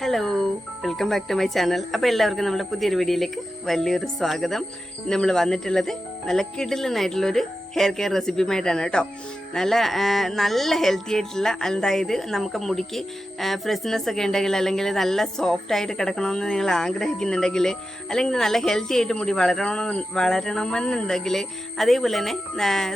Hello, welcome back to my channel. അപ്പോൾ എല്ലാവർക്കും നമ്മുടെ പുതിയൊരു വീഡിയോയിലേക്ക് വലിയൊരു സ്വാഗതം. നമ്മൾ വന്നിട്ടുള്ളത് നല്ല കിടിലനായിട്ടുള്ളൊരു ഹെയർ കെയർ റെസിപ്പിയുമായിട്ടാണ് കേട്ടോ. നല്ല ഹെൽത്തി ആയിട്ടുള്ള, അതായത് നമുക്ക് മുടിക്ക് ഫ്രഷ്നെസ് ഒക്കെ ഉണ്ടെങ്കിൽ, അല്ലെങ്കിൽ നല്ല സോഫ്റ്റ് ആയിട്ട് കിടക്കണമെന്ന് നിങ്ങൾ ആഗ്രഹിക്കുന്നുണ്ടെങ്കിൽ, അല്ലെങ്കിൽ നല്ല ഹെൽത്തി ആയിട്ട് മുടി വളരണമെന്നുണ്ടെങ്കിൽ, അതേപോലെ തന്നെ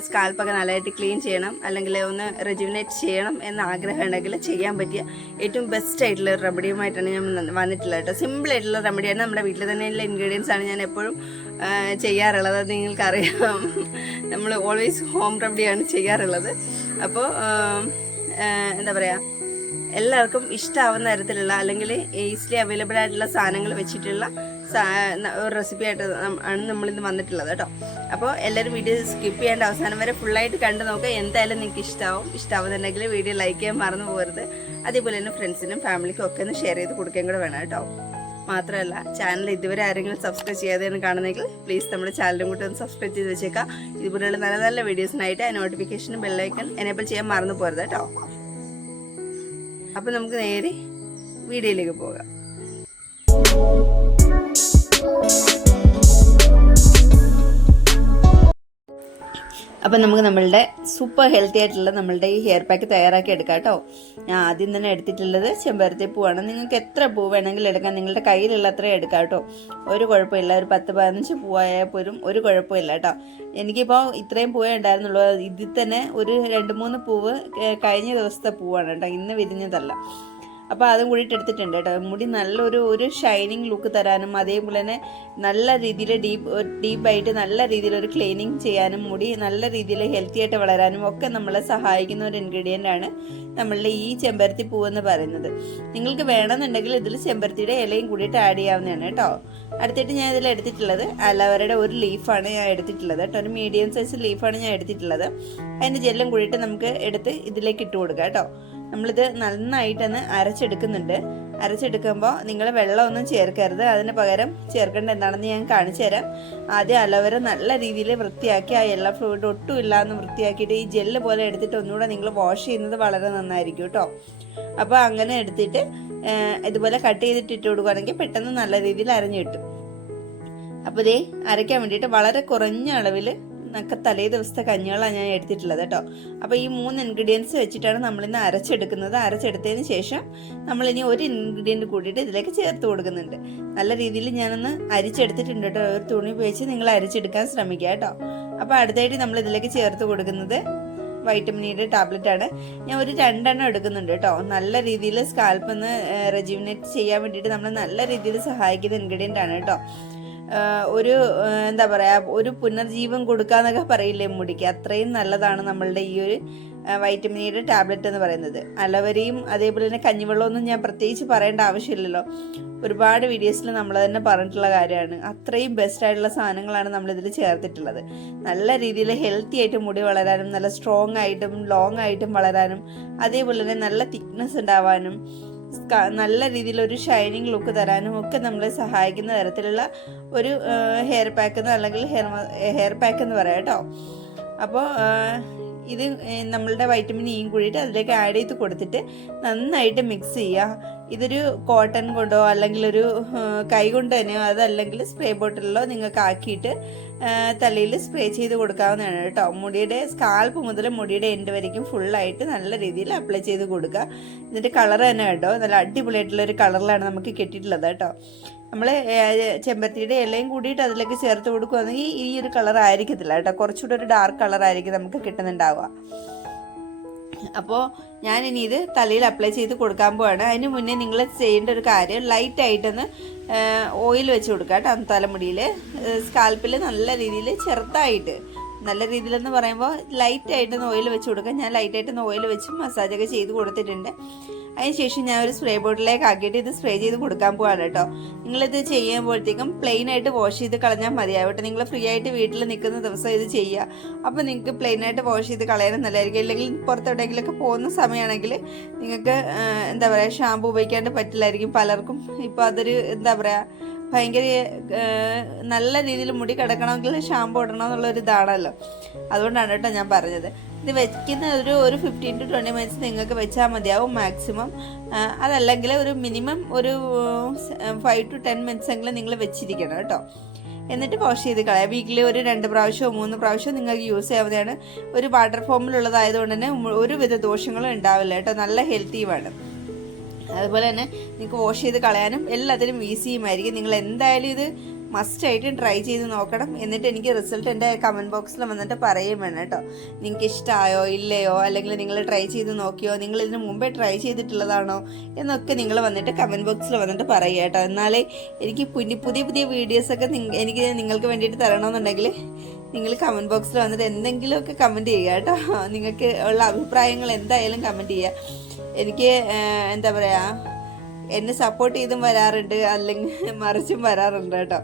സ്കാൽപ്പൊക്കെ നല്ലതായിട്ട് ക്ലീൻ ചെയ്യണം, അല്ലെങ്കിൽ ഒന്ന് റെജുവിനേറ്റ് ചെയ്യണം എന്ന ആഗ്രഹം ഉണ്ടെങ്കിൽ ചെയ്യാൻ പറ്റിയ ഏറ്റവും ബെസ്റ്റ് ആയിട്ടുള്ള ഒരു റെമഡിയുമായിട്ടാണ് ഞാൻ വന്നിട്ടുള്ളത് കേട്ടോ. സിമ്പിൾ ആയിട്ടുള്ള റെമഡിയാണ്. നമ്മുടെ വീട്ടിൽ തന്നെയുള്ള ഇൻഗ്രീഡിയൻസ് ആണ് ഞാൻ എപ്പോഴും ചെയ്യാറുള്ളത്. അത് നിങ്ങൾക്കറിയാം, നമ്മൾ ഓൾവേസ് ഹോം റെമഡിയാണ് ചെയ്യാറുള്ളത്. അപ്പോൾ എന്താ പറയുക, എല്ലാവർക്കും ഇഷ്ടമാവുന്ന തരത്തിലുള്ള, അല്ലെങ്കിൽ ഈസിലി അവൈലബിൾ ആയിട്ടുള്ള സാധനങ്ങൾ വെച്ചിട്ടുള്ള ഒരു റെസിപ്പി ആയിട്ട് ആണ് നമ്മളിന്ന് വന്നിട്ടുള്ളത് കേട്ടോ. അപ്പോൾ എല്ലാവരും വീഡിയോ സ്കിപ്പ് ചെയ്യാണ്ട് അവസാനം വരെ ഫുള്ളായിട്ട് കണ്ടു നോക്കുക. എന്തായാലും നിങ്ങൾക്ക് ഇഷ്ടമാവുന്നുണ്ടെങ്കിൽ വീഡിയോ ലൈക്ക് ചെയ്യാൻ മറന്നു പോകരുത്. അതേപോലെ തന്നെ ഫ്രണ്ട്സിനും ഫാമിലിക്കും ഒക്കെ ഒന്ന് ഷെയർ ചെയ്ത് കൊടുക്കുകയും കൂടെ വേണം കേട്ടോ. മാത്രമല്ല, ചാനൽ ഇതുവരെ ആരെങ്കിലും സബ്സ്ക്രൈബ് ചെയ്യാതെയാണ് കാണുന്നെങ്കിൽ പ്ലീസ് നമ്മുടെ ചാനലും കൂടി ഒന്ന് സബ്സ്ക്രൈബ് ചെയ്ത് വെച്ചേക്കാം. ഇതുപോലെയുള്ള നല്ല നല്ല വീഡിയോസിനായിട്ട് ആ നോട്ടിഫിക്കേഷനും ബെല്ലൈക്കൺ എനേബിൾ ചെയ്യാൻ മറന്നു പോകരുത് കേട്ടോ. അപ്പോൾ നമുക്ക് നേരെ വീഡിയോയിലേക്ക് പോകാം. അപ്പം നമുക്ക് നമ്മളുടെ സൂപ്പർ ഹെൽത്തി ആയിട്ടുള്ള നമ്മളുടെ ഈ ഹെയർ പാക്ക് തയ്യാറാക്കി എടുക്കാം കേട്ടോ. ഞാൻ ആദ്യം തന്നെ എടുത്തിട്ടുള്ളത് ചെമ്പരത്തി പൂവാണ്. നിങ്ങൾക്ക് എത്ര പൂ വേണമെങ്കിലും എടുക്കാം, നിങ്ങളുടെ കയ്യിലുള്ള അത്രയും എടുക്കാം കേട്ടോ. ഒരു കുഴപ്പമില്ല. ഒരു 10-15 പൂവായാൽ പോലും ഒരു കുഴപ്പമില്ല കേട്ടോ. എനിക്കിപ്പോൾ ഇത്രയും പൂവേ ഉണ്ടായിരുന്നുള്ളൂ. ഇതിൽ തന്നെ ഒരു 2-3 പൂവ് കഴിഞ്ഞ ദിവസത്തെ പൂവാണ് കേട്ടോ, ഇന്ന് വിരിഞ്ഞതല്ല. അപ്പോൾ അതും കൂടിയിട്ട് എടുത്തിട്ടുണ്ട് കേട്ടോ. മുടി നല്ലൊരു ഷൈനിങ് ലുക്ക് തരാനും, അതേപോലെ തന്നെ നല്ല രീതിയിൽ ഡീപ്പായിട്ട് നല്ല രീതിയിലൊരു ക്ലീനിങ് ചെയ്യാനും, മുടി നല്ല രീതിയിൽ ഹെൽത്തി ആയിട്ട് വളരാനും ഒക്കെ നമ്മളെ സഹായിക്കുന്ന ഒരു ഇൻഗ്രീഡിയൻ്റ് ആണ് നമ്മളുടെ ഈ ചെമ്പരത്തി പൂവെന്ന് പറയുന്നത്. നിങ്ങൾക്ക് വേണമെന്നുണ്ടെങ്കിൽ ഇതിൽ ചെമ്പരത്തിയുടെ ഇലയും കൂടിയിട്ട് ആഡ് ചെയ്യാവുന്നതാണ് കേട്ടോ. അടുത്തിട്ട് ഞാൻ ഇതിൽ എടുത്തിട്ടുള്ളത് അലോവേരയുടെ ഒരു ലീഫാണ് ഞാൻ എടുത്തിട്ടുള്ളത് കേട്ടോ. ഒരു മീഡിയം സൈസ് ലീഫാണ് ഞാൻ എടുത്തിട്ടുള്ളത്. അതിൻ്റെ ജെല്ലും കൂടിയിട്ട് നമുക്ക് എടുത്ത് ഇതിലേക്ക് ഇട്ട് കൊടുക്കാം കേട്ടോ. നമ്മളിത് നന്നായിട്ടൊന്ന് അരച്ചെടുക്കുന്നുണ്ട്. അരച്ചെടുക്കുമ്പോൾ നിങ്ങൾ വെള്ളമൊന്നും ചേർക്കരുത്. അതിന് പകരം ചേർക്കേണ്ട എന്താണെന്ന് ഞാൻ കാണിച്ചു തരാം. ആദ്യം അലോവേര നല്ല രീതിയിൽ വൃത്തിയാക്കി, ആ എല്ലാ ഫ്ലൂയിഡ് ഒട്ടും ഇല്ലാന്ന് വൃത്തിയാക്കിയിട്ട് ഈ ജെല്ല് പോലെ എടുത്തിട്ട് ഒന്നുകൂടെ നിങ്ങൾ വാഷ് ചെയ്യുന്നത് വളരെ നന്നായിരിക്കും കേട്ടോ. അപ്പോൾ അങ്ങനെ എടുത്തിട്ട് ഇതുപോലെ കട്ട് ചെയ്തിട്ട് ഇട്ട് കൊടുക്കുകയാണെങ്കിൽ പെട്ടെന്ന് നല്ല രീതിയിൽ അരഞ്ഞു കിട്ടും. അപ്പോൾ ഇതേ അരയ്ക്കാൻ വേണ്ടിയിട്ട് വളരെ കുറഞ്ഞ അളവിൽ തലേ ദിവസത്തെ കഞ്ഞികളാണ് ഞാൻ എടുത്തിട്ടുള്ളത് കേട്ടോ. അപ്പോൾ ഈ 3 ഇൻഗ്രീഡിയൻസ് വെച്ചിട്ടാണ് നമ്മളിന്ന് അരച്ചെടുക്കുന്നത്. അരച്ചെടുത്തതിന് ശേഷം നമ്മളിനി ഒരു ഇൻഗ്രീഡിയൻറ്റ് കൂടിയിട്ട് ഇതിലേക്ക് ചേർത്ത് കൊടുക്കുന്നുണ്ട്. നല്ല രീതിയിൽ ഞാനൊന്ന് അരിച്ചെടുത്തിട്ടുണ്ട് കേട്ടോ. ഒരു തുണി ഉപയോഗിച്ച് നിങ്ങൾ അരിച്ചെടുക്കാൻ ശ്രമിക്കുക കേട്ടോ. അപ്പോൾ അടുത്തായിട്ട് നമ്മൾ ഇതിലേക്ക് ചേർത്ത് കൊടുക്കുന്നത് വൈറ്റമിൻ ഇയുടെ ടാബ്ലറ്റ് ആണ്. ഞാൻ ഒരു 2 എണ്ണം എടുക്കുന്നുണ്ട് കേട്ടോ. നല്ല രീതിയിൽ സ്കാൽപ്പൊന്ന് റെജുവിനേറ്റ് ചെയ്യാൻ വേണ്ടിയിട്ട് നമ്മൾ നല്ല രീതിയിൽ സഹായിക്കുന്ന ഇൻഗ്രീഡിയൻ്റ് ആണ് കേട്ടോ. ഒരു എന്താ പറയുക, ഒരു പുനർജീവൻ കൊടുക്കാന്നൊക്കെ പറയില്ലേ മുടിക്ക്, അത്രയും നല്ലതാണ് നമ്മളുടെ ഈ ഒരു വൈറ്റമിൻ ഇയുടെ ടാബ്ലറ്റ് എന്ന് പറയുന്നത്. അലോവേരയും അതേപോലെ തന്നെ കഞ്ഞിവെള്ളമൊന്നും ഞാൻ പ്രത്യേകിച്ച് പറയേണ്ട ആവശ്യമില്ലല്ലോ. ഒരുപാട് വീഡിയോസിൽ നമ്മൾ തന്നെ പറഞ്ഞിട്ടുള്ള കാര്യമാണ്. അത്രയും ബെസ്റ്റ് ആയിട്ടുള്ള സാധനങ്ങളാണ് നമ്മളിതിൽ ചേർത്തിട്ടുള്ളത്. നല്ല രീതിയിൽ ഹെൽത്തി ആയിട്ട് മുടി വളരാനും, നല്ല സ്ട്രോങ് ആയിട്ടും ലോങ് ആയിട്ടും വളരാനും, അതേപോലെ തന്നെ നല്ല തിക്നെസ് ഉണ്ടാവാനും, നല്ല രീതിയിലൊരു ഷൈനിങ് ലുക്ക് തരാനും ഒക്കെ നമ്മളെ സഹായിക്കുന്ന തരത്തിലുള്ള ഒരു ഹെയർ പാക്ക് അല്ലെങ്കിൽ ഹെയർ പാക്ക് എന്ന് പറയാം കേട്ടോ. അപ്പോൾ ഇത് നമ്മളുടെ വൈറ്റമിൻ ഇയും കൂടിയിട്ട് അതിലേക്ക് ആഡ് ചെയ്ത് കൊടുത്തിട്ട് നന്നായിട്ട് മിക്സ് ചെയ്യുക. ഇതൊരു കോട്ടൺ കൊണ്ടോ അല്ലെങ്കിൽ ഒരു കൈ കൊണ്ട് തന്നെയോ, അതല്ലെങ്കിൽ സ്പ്രേ ബോട്ടിലോ നിങ്ങൾക്ക് ആക്കിയിട്ട് തലയിൽ സ്പ്രേ ചെയ്ത് കൊടുക്കാവുന്നതാണ് കേട്ടോ. മുടിയുടെ സ്കാൽപ്പ് മുതൽ മുടിയുടെ എൻഡ് വരയ്ക്കും ഫുള്ളായിട്ട് നല്ല രീതിയിൽ അപ്ലൈ ചെയ്ത് കൊടുക്കുക. ഇതിൻ്റെ കളർ തന്നെ കേട്ടോ, നല്ല അടിപൊളിയായിട്ടുള്ളൊരു കളറിലാണ് നമുക്ക് കിട്ടിയിട്ടുള്ളത് കേട്ടോ. നമ്മൾ ചെമ്പരത്തിയുടെ ഇലയും കൂടിയിട്ട് അതിലേക്ക് ചേർത്ത് കൊടുക്കുകയാണെങ്കിൽ ഈ ഒരു കളർ ആയിരിക്കത്തില്ല കേട്ടോ. കുറച്ചുകൂടെ ഒരു ഡാർക്ക് കളറായിരിക്കും നമുക്ക് കിട്ടുന്നുണ്ടാവുക. അപ്പോൾ ഞാനിനി ഇത് തലയിൽ അപ്ലൈ ചെയ്ത് കൊടുക്കാൻ പോവാണ്. അതിന് മുന്നേ നിങ്ങൾ ചെയ്യേണ്ട ഒരു കാര്യം, ലൈറ്റായിട്ടൊന്ന് ഓയിൽ വെച്ച് കൊടുക്കുക കേട്ടോ. തലമുടിയിൽ സ്കാൽപ്പിൽ നല്ല രീതിയിൽ ചെറുതായിട്ട്, നല്ല രീതിയിലെന്ന് പറയുമ്പോൾ ലൈറ്റായിട്ടൊന്ന് ഓയിൽ വെച്ച് കൊടുക്കുക. ഞാൻ ലൈറ്റായിട്ടൊന്ന് ഓയിൽ വെച്ച് മസാജൊക്കെ ചെയ്ത് കൊടുത്തിട്ടുണ്ട്. അതിനുശേഷം ഞാൻ ഒരു സ്പ്രേ ബോട്ടിലേക്ക് ആക്കിയിട്ട് ഇത് സ്പ്രേ ചെയ്ത് കൊടുക്കാൻ പോവാണ് കേട്ടോ. നിങ്ങളിത് ചെയ്യുമ്പോഴത്തേക്കും പ്ലെയിൻ ആയിട്ട് വാഷ് ചെയ്ത് കളഞ്ഞാൽ മതിയാവട്ടെ. നിങ്ങൾ ഫ്രീ ആയിട്ട് വീട്ടിൽ നിൽക്കുന്ന ദിവസം ഇത് ചെയ്യുക. അപ്പോൾ നിങ്ങൾക്ക് പ്ലെയിൻ ആയിട്ട് വാഷ് ചെയ്ത് കളയാനും നല്ലതായിരിക്കും. അല്ലെങ്കിൽ പുറത്തെവിടെയെങ്കിലുമൊക്കെ പോകുന്ന സമയമാണെങ്കിൽ നിങ്ങൾക്ക് എന്താ പറയുക, ഷാമ്പു ഉപയോഗിക്കാണ്ട് പറ്റില്ലായിരിക്കും പലർക്കും. ഇപ്പോൾ അതൊരു എന്താ പറയുക, ഭയങ്കര നല്ല രീതിയിൽ മുടി കിടക്കണമെങ്കിൽ ഷാമ്പു ഇടണം എന്നുള്ളൊരു ഇതാണല്ലോ. അതുകൊണ്ടാണ് കേട്ടോ ഞാൻ പറഞ്ഞത്. ഇത് വെക്കുന്ന ഒരു 15 to 20 മിനിറ്റ്സ് നിങ്ങൾക്ക് വെച്ചാൽ മതിയാവും മാക്സിമം. അതല്ലെങ്കിൽ ഒരു മിനിമം ഒരു 5 to 10 മിനിറ്റ്സ് എങ്കിലും നിങ്ങൾ വെച്ചിരിക്കണം കേട്ടോ. എന്നിട്ട് വാഷ് ചെയ്ത് കളയാം. വീക്കിലി ഒരു 2 പ്രാവശ്യമോ 3 പ്രാവശ്യമോ നിങ്ങൾക്ക് യൂസ് ചെയ്യാവുന്നതാണ്. ഒരു വാട്ടർ ഫോമിലുള്ളതായതുകൊണ്ട് തന്നെ ഒരുവിധ ദോഷങ്ങളും ഉണ്ടാവില്ല കേട്ടോ. നല്ല ഹെൽത്തിയുമാണ്. അതുപോലെ തന്നെ നിങ്ങൾക്ക് വാഷ് ചെയ്ത് കളയാനും എല്ലാത്തിനും ഈസിയുമായിരിക്കും. നിങ്ങൾ എന്തായാലും ഇത് മസ്റ്റായിട്ടും ട്രൈ ചെയ്ത് നോക്കണം. എന്നിട്ട് എനിക്ക് റിസൾട്ട് എൻ്റെ കമൻറ്റ് ബോക്സിൽ വന്നിട്ട് പറയുകയും വേണം കേട്ടോ. നിങ്ങൾക്ക് ഇഷ്ടമായോ ഇല്ലയോ, അല്ലെങ്കിൽ നിങ്ങൾ ട്രൈ ചെയ്ത് നോക്കിയോ, നിങ്ങൾ ഇതിന് മുമ്പേ ട്രൈ ചെയ്തിട്ടുള്ളതാണോ എന്നൊക്കെ നിങ്ങൾ വന്നിട്ട് കമൻറ്റ് ബോക്സിൽ വന്നിട്ട് പറയുക കേട്ടോ. എന്നാലേ എനിക്ക് പുതിയ പുതിയ വീഡിയോസൊക്കെ എനിക്ക് നിങ്ങൾക്ക് വേണ്ടിയിട്ട് തരണമെന്നുണ്ടെങ്കിൽ നിങ്ങൾ കമൻറ്റ് ബോക്സിൽ വന്നിട്ട് എന്തെങ്കിലുമൊക്കെ കമൻറ്റ് ചെയ്യുക കേട്ടോ. നിങ്ങൾക്ക് ഉള്ള അഭിപ്രായങ്ങൾ എന്തായാലും കമൻറ്റ് ചെയ്യുക. എനിക്ക് എന്താ പറയുക, എന്നെ സപ്പോർട്ട് ചെയ്തും വരാറുണ്ട്, അല്ലെങ്കിൽ മറിച്ചും വരാറുണ്ട് കേട്ടോ.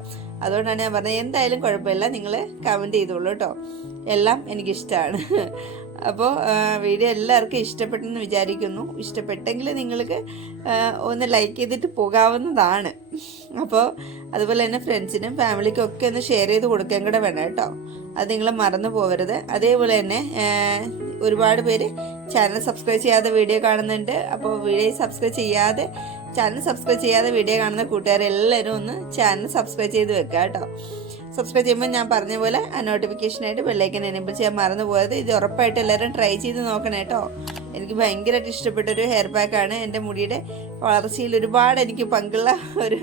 അതുകൊണ്ടാണ് ഞാൻ പറഞ്ഞത് എന്തായാലും കുഴപ്പമില്ല, നിങ്ങൾ കമൻറ്റ് ചെയ്തോളൂ കേട്ടോ. എല്ലാം എനിക്കിഷ്ടമാണ്. അപ്പോൾ വീഡിയോ എല്ലാവർക്കും ഇഷ്ടപ്പെട്ടെന്ന് വിചാരിക്കുന്നു. ഇഷ്ടപ്പെട്ടെങ്കിൽ നിങ്ങൾക്ക് ഒന്ന് ലൈക്ക് ചെയ്തിട്ട് പോകാവുന്നതാണ്. അപ്പോൾ അതുപോലെ തന്നെ ഫ്രണ്ട്സിനും ഫാമിലിക്കും ഒക്കെ ഒന്ന് ഷെയർ ചെയ്ത് കൊടുക്കാൻ കൂടെ വേണം കേട്ടോ. അത് നിങ്ങൾ മറന്നു പോകരുത്. അതേപോലെ തന്നെ ഒരുപാട് പേര് ചാനൽ സബ്സ്ക്രൈബ് ചെയ്യാതെ വീഡിയോ കാണുന്നുണ്ട്. അപ്പോൾ ചാനൽ സബ്സ്ക്രൈബ് ചെയ്യാതെ വീഡിയോ കാണുന്ന കൂട്ടുകാരെല്ലാവരും ഒന്ന് ചാനൽ സബ്സ്ക്രൈബ് ചെയ്ത് വെക്കുക കേട്ടോ. സബ്സ്ക്രൈബ് ചെയ്യുമ്പോൾ ഞാൻ പറഞ്ഞ പോലെ ആ നോട്ടിഫിക്കേഷനായിട്ട് ബെല്ലൈക്കൻ എനേബിൾ ചെയ്യാൻ മറന്നു പോയത്. ഇത് ഉറപ്പായിട്ട് എല്ലാവരും ട്രൈ ചെയ്ത് നോക്കണം കേട്ടോ. എനിക്ക് ഭയങ്കരമായിട്ട് ഇഷ്ടപ്പെട്ടൊരു ഹെയർ പാക്കാണ്. എൻ്റെ മുടിയുടെ വളർച്ചയിൽ ഒരുപാട് എനിക്ക് പങ്കുള്ള ഒരു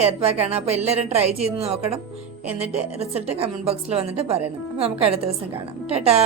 ഹെയർ പാക്കാണ്. അപ്പോൾ എല്ലാവരും ട്രൈ ചെയ്ത് നോക്കണം. എന്നിട്ട് റിസൾട്ട് കമൻറ്റ് ബോക്സിൽ വന്നിട്ട് പറയണം. അപ്പോൾ നമുക്ക് അടുത്ത ദിവസം കാണാം. ടാറ്റാ.